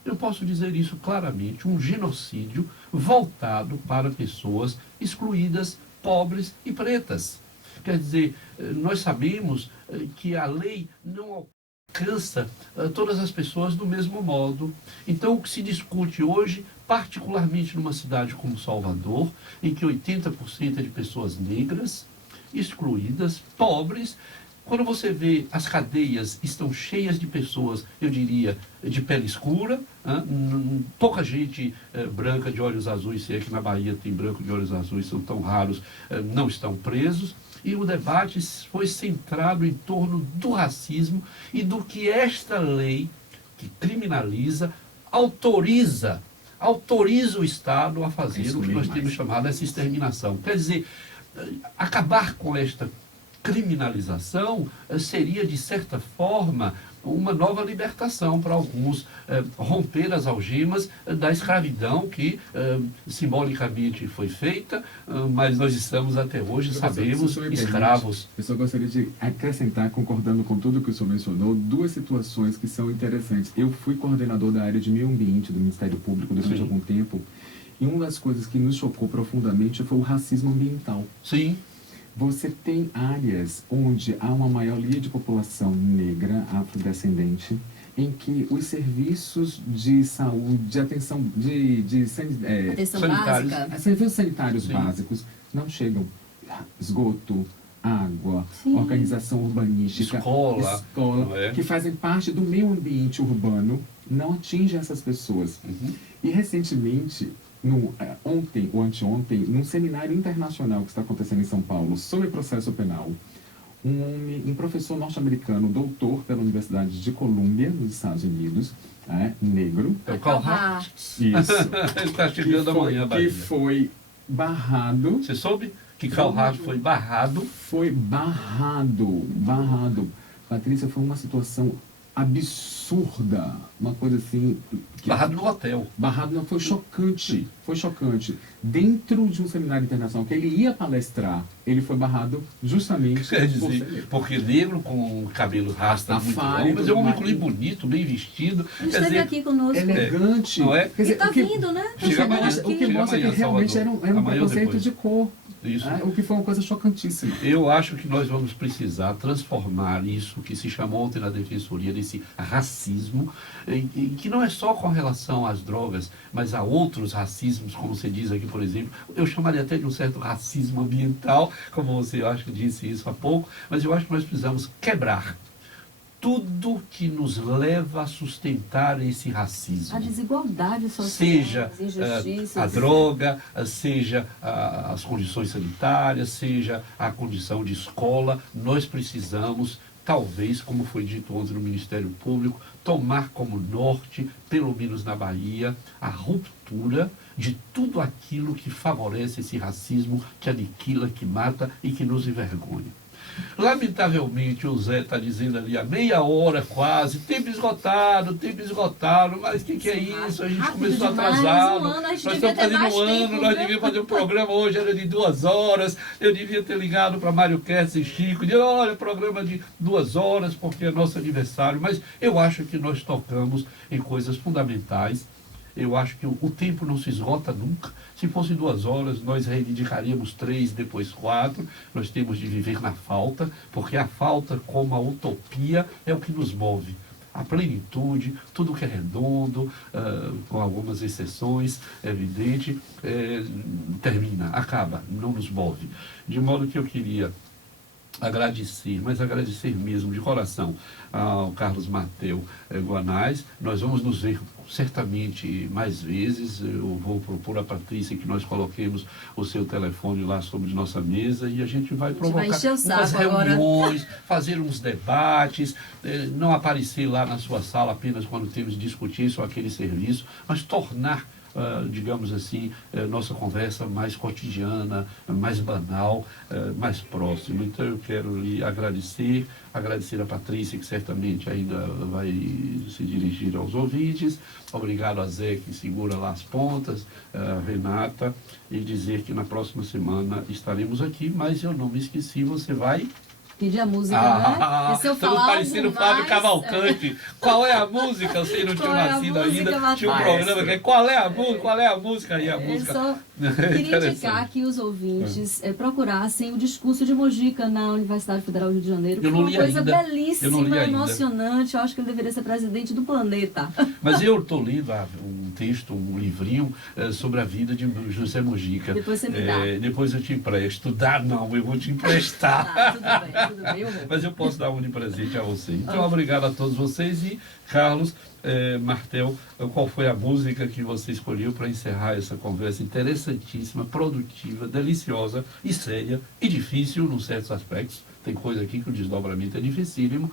eu posso dizer isso claramente, um genocídio voltado para pessoas excluídas, pobres e pretas. Quer dizer, nós sabemos que a lei não alcança todas as pessoas do mesmo modo. Então, o que se discute hoje, particularmente numa cidade como Salvador, em que 80% é de pessoas negras, excluídas, pobres, quando você vê as cadeias estão cheias de pessoas, eu diria, de pele escura, pouca gente branca de olhos azuis, se é que na Bahia tem branco de olhos azuis, são tão raros, não estão presos. E o debate foi centrado em torno do racismo e do que esta lei, que criminaliza, autoriza o Estado a fazer o que nós temos chamado essa exterminação. Quer dizer, acabar com esta criminalização seria, de certa forma, uma nova libertação para alguns, romper as algemas da escravidão que simbolicamente foi feita, mas nós estamos até hoje, sabemos, escravos. Eu só gostaria de acrescentar, concordando com tudo que o senhor mencionou, duas situações que são interessantes. Eu fui coordenador da área de meio ambiente do Ministério Público durante algum tempo, e uma das coisas que nos chocou profundamente foi o racismo ambiental. Sim. Você tem áreas onde há uma maioria de população negra, afrodescendente, em que os serviços de saúde, de atenção, atenção básica, serviços sanitários Sim. básicos não chegam. Esgoto, água, Sim. organização urbanística, Escola, que fazem parte do meio ambiente urbano, não atingem essas pessoas. Uhum. E recentemente, ontem ou anteontem, num seminário internacional que está acontecendo em São Paulo sobre processo penal, um professor norte-americano, doutor pela Universidade de Colômbia, nos Estados Unidos, negro. É o Carl Hart. Isso. Ele está chegando amanhã, Bahia. Que foi barrado. Você soube que Carl Hart foi barrado? Foi barrado. Patrícia, foi uma situação absurda, uma coisa assim... Barrado no hotel. Barrado não, foi chocante, Dentro de um seminário internacional que ele ia palestrar, ele foi barrado justamente Quer dizer, porque negro com cabelo rasta muito longo, mas é um homem bonito, bem vestido. Ele esteve aqui conosco. Elegante. Não é? Quer dizer, está vindo, né? O que mostra que realmente era um preconceito de cor. Isso. O que foi uma coisa chocantíssima. Eu acho que nós vamos precisar transformar isso que se chamou ontem na Defensoria desse racismo, que não é só com relação às drogas, mas a outros racismos, como você diz aqui, por exemplo. Eu chamaria até de um certo racismo ambiental, como você, eu acho que disse isso há pouco, mas eu acho que nós precisamos quebrar tudo que nos leva a sustentar esse racismo. A desigualdade social, seja as injustiças, a droga, seja as condições sanitárias, seja a condição de escola. Nós precisamos, talvez, como foi dito ontem no Ministério Público, tomar como norte, pelo menos na Bahia, a ruptura de tudo aquilo que favorece esse racismo, que aniquila, que mata e que nos envergonha. Lamentavelmente, o Zé está dizendo ali há meia hora quase, tempo esgotado, mas o que é isso? A gente começou atrasado, nós estamos fazendo um ano, nós devíamos fazer um programa hoje, era de 2 horas, eu devia ter ligado para Mário Kertz e Chico, e dizer, olha, programa de 2 horas, porque é nosso aniversário, mas eu acho que nós tocamos em coisas fundamentais. Eu acho que o tempo não se esgota nunca. Se fosse 2 horas, nós reivindicaríamos 3, depois 4. Nós temos de viver na falta, porque a falta, como a utopia, é o que nos move. A plenitude, tudo que é redondo, com algumas exceções, é evidente, termina, acaba, não nos move. De modo que eu queria agradecer, mas agradecer mesmo, de coração, ao Carlos Matteu Guanais. Nós vamos nos ver certamente mais vezes. Eu vou propor a Patrícia que nós coloquemos o seu telefone lá sobre nossa mesa e a gente vai provocar umas reuniões, fazer uns debates, não aparecer lá na sua sala apenas quando temos de discutir isso ou aquele serviço, mas tornar digamos assim, nossa conversa mais cotidiana, mais banal, mais próxima. Então eu quero lhe agradecer a Patrícia, que certamente ainda vai se dirigir aos ouvintes. Obrigado a Zé, que segura lá as pontas, Renata, e dizer que na próxima semana estaremos aqui, mas eu não me esqueci, você vai... Pedir a música, né? Estamos parecendo o Flávio Cavalcante. Qual é a música? Você não tinha nascido ainda. Tinha um programa que é qual é a música? Qual é a música? E a música... Só queria indicar que os ouvintes procurassem o discurso de Mojica na Universidade Federal do Rio de Janeiro. Que foi uma coisa belíssima, emocionante. Eu acho que ele deveria ser presidente do planeta. Mas eu estou lendo um texto, um livrinho sobre a vida de José Mojica. Depois você me dá. Depois eu te empresto. Dá não, eu vou te emprestar. Tudo bem. Mas eu posso dar um de presente a você. Então, obrigado a todos vocês. E, Carlos Martel, qual foi a música que você escolheu para encerrar essa conversa interessantíssima, produtiva, deliciosa e séria e difícil, em certos aspectos? Tem coisa aqui que o desdobramento é dificílimo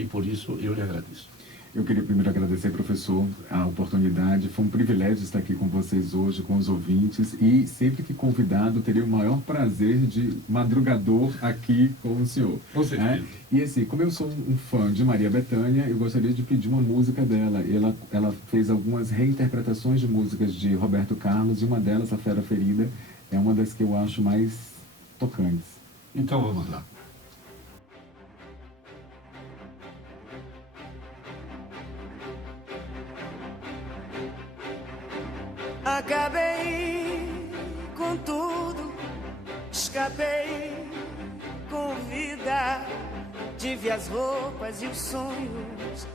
e por isso eu lhe agradeço. Eu queria primeiro agradecer, professor, a oportunidade. Foi um privilégio estar aqui com vocês hoje, com os ouvintes. E sempre que convidado, teria o maior prazer de madrugador aqui com o senhor. Com certeza. E assim, como eu sou um fã de Maria Bethânia, eu gostaria de pedir uma música dela. Ela fez algumas reinterpretações de músicas de Roberto Carlos, e uma delas, A Fera Ferida, é uma das que eu acho mais tocantes. Então vamos lá. Acabei com tudo, escapei com vida. Tive as roupas e os sonhos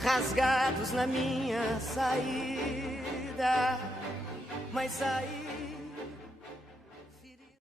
rasgados na minha saída, mas saí.